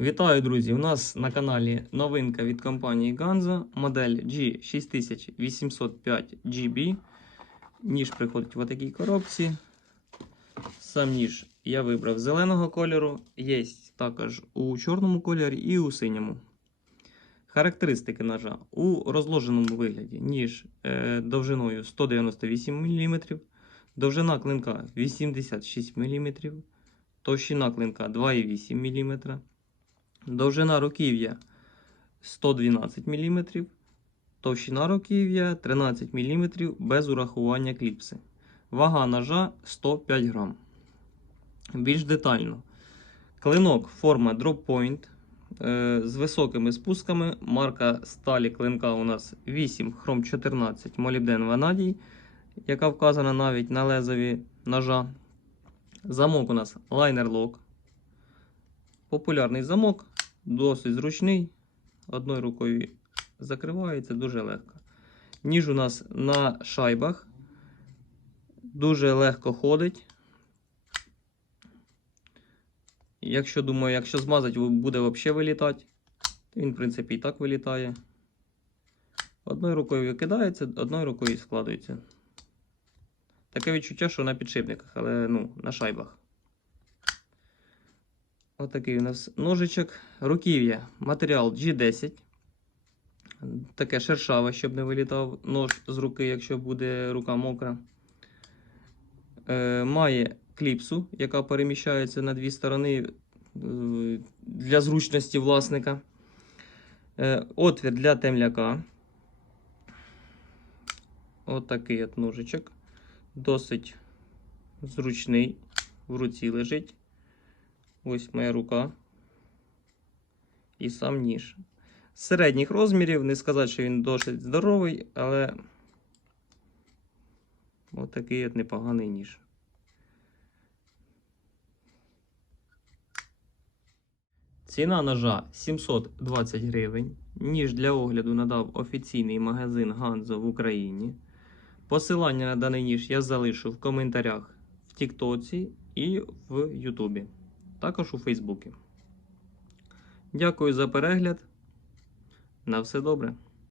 Вітаю, друзі! У нас на каналі новинка від компанії Ganzo, модель G6805GB. Ніж приходить в такій коробці. Сам ніж я вибрав зеленого кольору, є також у чорному кольорі і у синьому. Характеристики ножа у розложеному вигляді ніж е, довжиною 198 мм, довжина клинка 86 мм, товщина клинка 2,8 мм. Довжина руків'я 112 мм, товщина руків'я 13 мм без урахування кліпси. Вага ножа 105 грам. Більш детально. Клинок форма DropPoint. Е, з високими спусками. Марка сталі клинка у нас 8 хром 14 молібден ванадій, яка вказана навіть на лезові ножа. Замок у нас Liner Lock. Популярний замок, досить зручний. Одною рукою закривається дуже легко. Ніж у нас на шайбах. Дуже легко ходить. Якщо думаю, якщо змазати, буде взагалі вилітати. Він, в принципі, і так вилітає. Одною рукою викидається, одною рукою складується. Таке відчуття, що на підшипниках, але ну, на шайбах. Отакий у нас ножичок. Руків'я. Матеріал G10. Таке шершаве, щоб не вилітав нож з руки, якщо буде рука мокра. Е, має кліпсу, яка переміщається на дві сторони е, для зручності власника. Е, отвір для темляка. Отакий от, от ножичок. Досить зручний. В руці лежить. Ось моя рука. І сам ніж. Середніх розмірів, не сказати, що він досить здоровий, але отакий от непоганий ніж. Ціна ножа 720 гривень. Ніж для огляду надав офіційний магазин Ганзо в Україні. Посилання на даний ніж я залишу в коментарях в Тіктоці і в Ютубі. Також у Фейсбуці. Дякую за перегляд. На все добре.